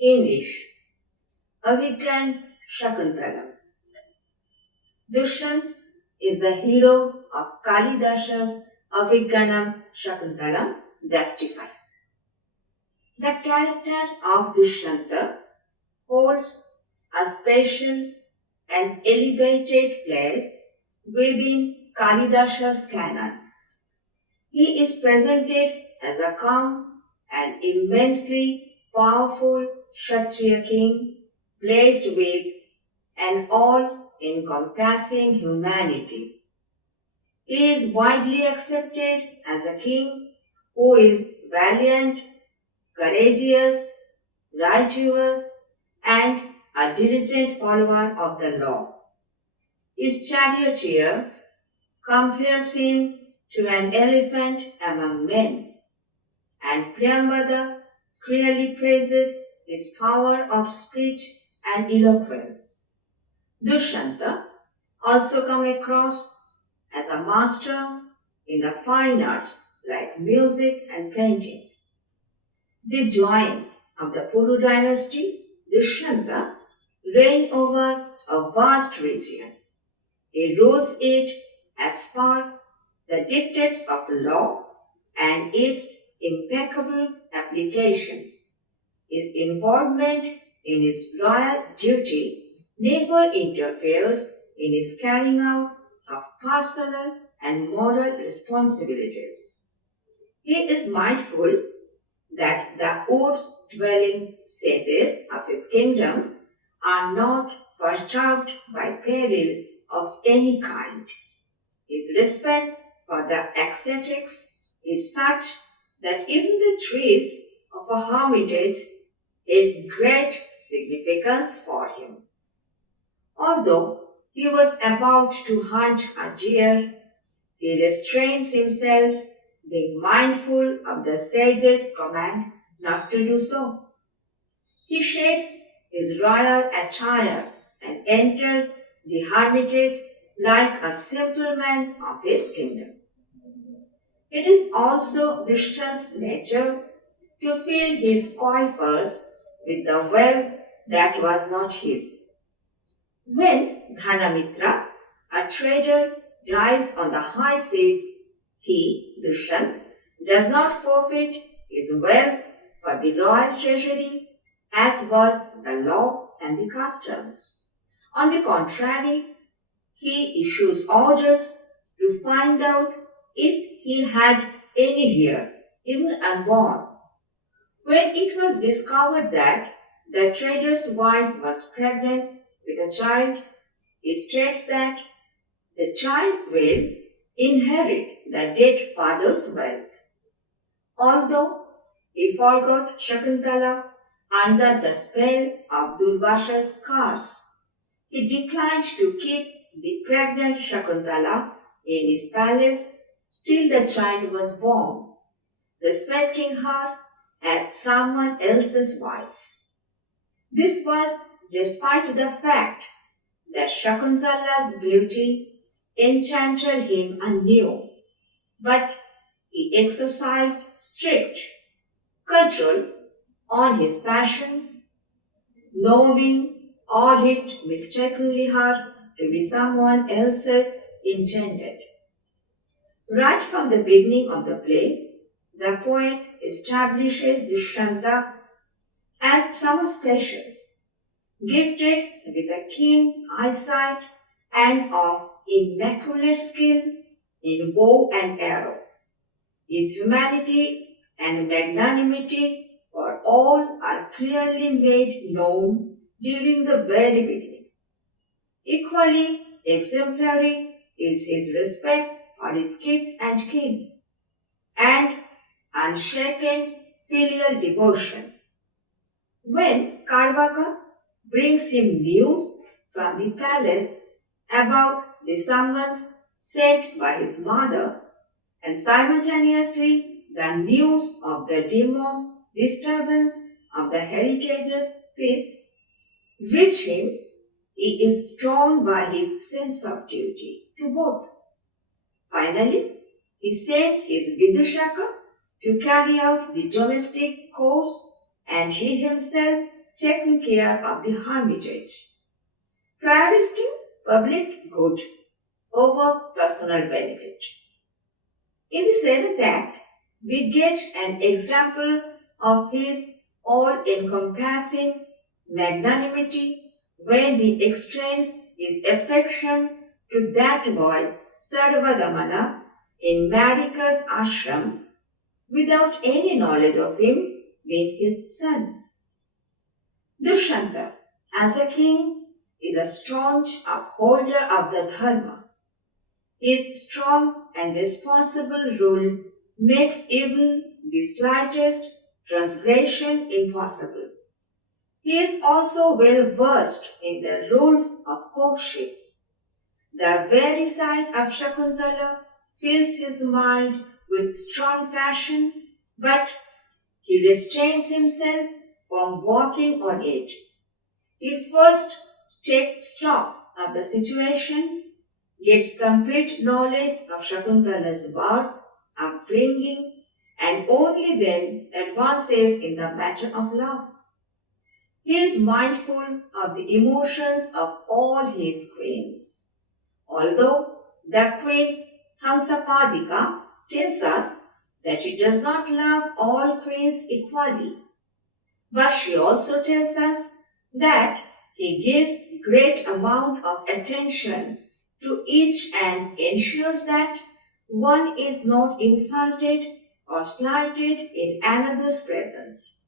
English. Abhijnana Sakuntalam. Dushyanta is the hero of Kalidasa's Abhijnana Sakuntalam, Testify. The character of Dushyanta holds a special and elevated place within Kalidasa's canon. He is presented as a calm and immensely powerful Kshatriya king blessed with an all-encompassing humanity. He is widely accepted as a king who is valiant, courageous, righteous, and a diligent follower of the law. His charioteer compares him to an elephant among men, and Priyambada clearly praises his power of speech and eloquence. Dushyanta also comes across as a master in the fine arts like music and painting. The join of the Puru dynasty, Dushyanta reigned over a vast region. He rules it as per the dictates of law and its impeccable application. His involvement in his royal duty never interferes in his carrying out of personal and moral responsibilities. He is mindful that the woods-dwelling sages of his kingdom are not perturbed by peril of any kind. His respect for the ascetics is such that even the trees of a hermitage held great significance for him. Although he was about to hunt a deer, he restrains himself, being mindful of the sage's command not to do so. He shades his royal attire and enters the hermitage like a simple man of his kingdom. It is also Dushyanta's nature to fill his coffers with the wealth that was not his. When Dhanamitra, a trader, dies on the high seas, he, Dushyanta, does not forfeit his wealth for the royal treasury, as was the law and the customs. On the contrary, he issues orders to find out if he had any heir, even unborn. When it was discovered that the trader's wife was pregnant with a child, he states that the child will inherit the dead father's wealth. Although he forgot Shakuntala under the spell of Durvasa's curse, he declined to keep the pregnant Shakuntala in his palace till the child was born, respecting her as someone else's wife. This was despite the fact that Shakuntala's beauty enchanted him anew, but he exercised strict control on his passion, knowing or it mistakenly her to be someone else's intended. Right from the beginning of the play, the poet establishes Dushyanta as someone special, gifted with a keen eyesight and of immaculate skill in bow and arrow. His humanity and magnanimity for all are clearly made known during the very beginning. Equally exemplary is his respect for his kith and kin, and unshaken filial devotion. When Karvaka brings him news from the palace about the summons sent by his mother, and simultaneously the news of the demon's disturbance of the heritage's peace reach him, he is drawn by his sense of duty to both. Finally, he sends his Vidushaka to carry out the domestic course, and he himself taken care of the hermitage, prioritizing public good over personal benefit. In the seventh act, we get an example of his all-encompassing magnanimity when he extends his affection to that boy Sarvadamana in Madika's ashram without any knowledge of him being his son. Dushyanta, as a king, is a staunch upholder of the dharma. His strong and responsible rule makes even the slightest transgression impossible. He is also well versed in the rules of courtship. The very sight of Shakuntala fills his mind with strong passion, but he restrains himself from walking on it. He first takes stock of the situation, gets complete knowledge of Shakuntala's birth, upbringing, and only then advances in the matter of love. He is mindful of the emotions of all his queens. Although the queen Hansapadika tells us that she does not love all queens equally, but she also tells us that he gives great amount of attention to each and ensures that one is not insulted or slighted in another's presence.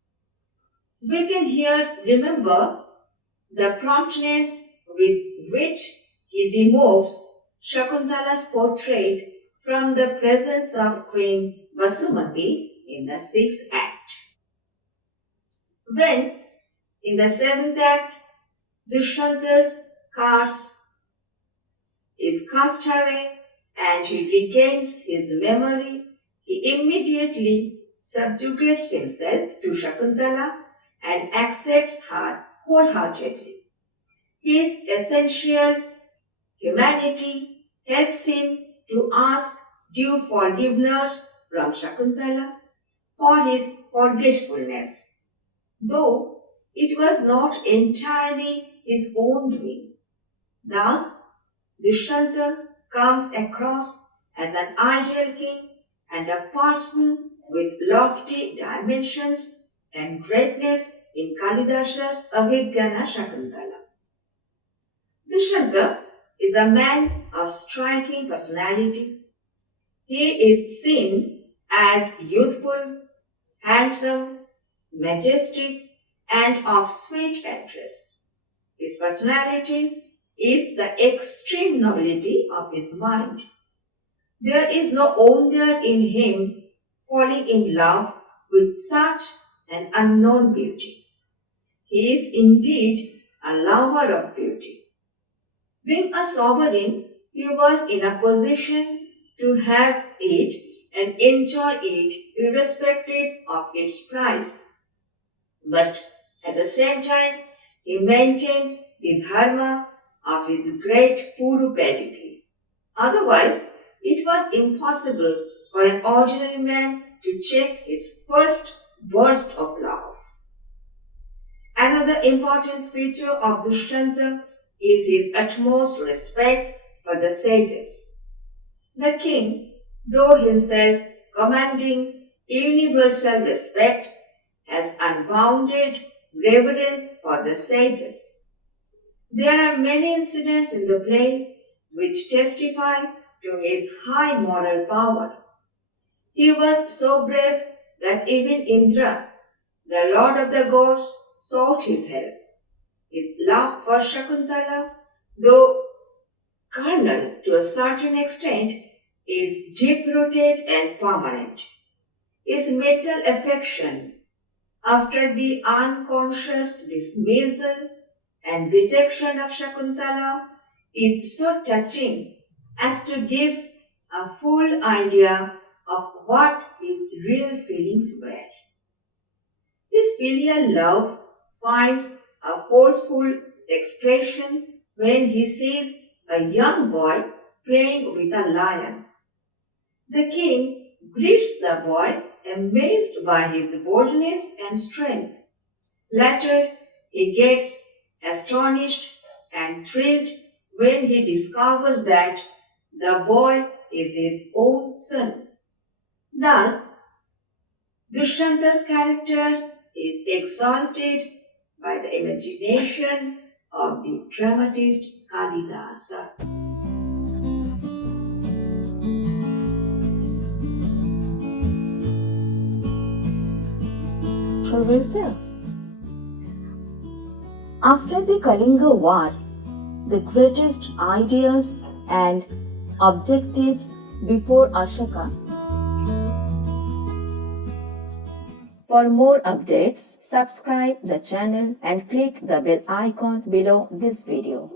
We can here remember the promptness with which he removes Shakuntala's portrait from the presence of Queen Vasumati in the sixth act. When, in the seventh act, Dushyanta's curse is cast away and he regains his memory, he immediately subjugates himself to Shakuntala and accepts her wholeheartedly. His essential humanity helps him to ask due forgiveness from Shakuntala for his forgetfulness, though it was not entirely his own doing. Thus, Dushyanta comes across as an ideal king and a person with lofty dimensions and greatness in Kalidasa's Abhijnana Sakuntalam. Dushyanta is a man of striking personality. He is seen as youthful, handsome, majestic, and of sweet address. His personality is the extreme nobility of his mind. There is no wonder in him falling in love with such an unknown beauty. He is indeed a lover of beauty. Being a sovereign, he was in a position to have it and enjoy it irrespective of its price. But at the same time, he maintains the dharma of his great Puru pedigree. Otherwise, it was impossible for an ordinary man to check his first burst of love. Another important feature of Dushyanta is his utmost respect for the sages. The king, though himself commanding universal respect, has unbounded reverence for the sages. There are many incidents in the play which testify to his high moral power. He was so brave that even Indra, the lord of the gods, sought his help. His love for Shakuntala, though carnal to a certain extent, is deep-rooted and permanent. His mental affection, after the unconscious dismissal and rejection of Shakuntala, is so touching as to give a full idea of what his real feelings were. His filial love finds a forceful expression when he sees a young boy playing with a lion. The king greets the boy, amazed by his boldness and strength. Later, he gets astonished and thrilled when he discovers that the boy is his own son. Thus, Dushyanta's character is exalted by the imagination of the dramatist Kalidasa. Welfare. After the Kalinga War, the greatest ideas and objectives before Ashoka. For more updates, subscribe the channel and click the bell icon below this video.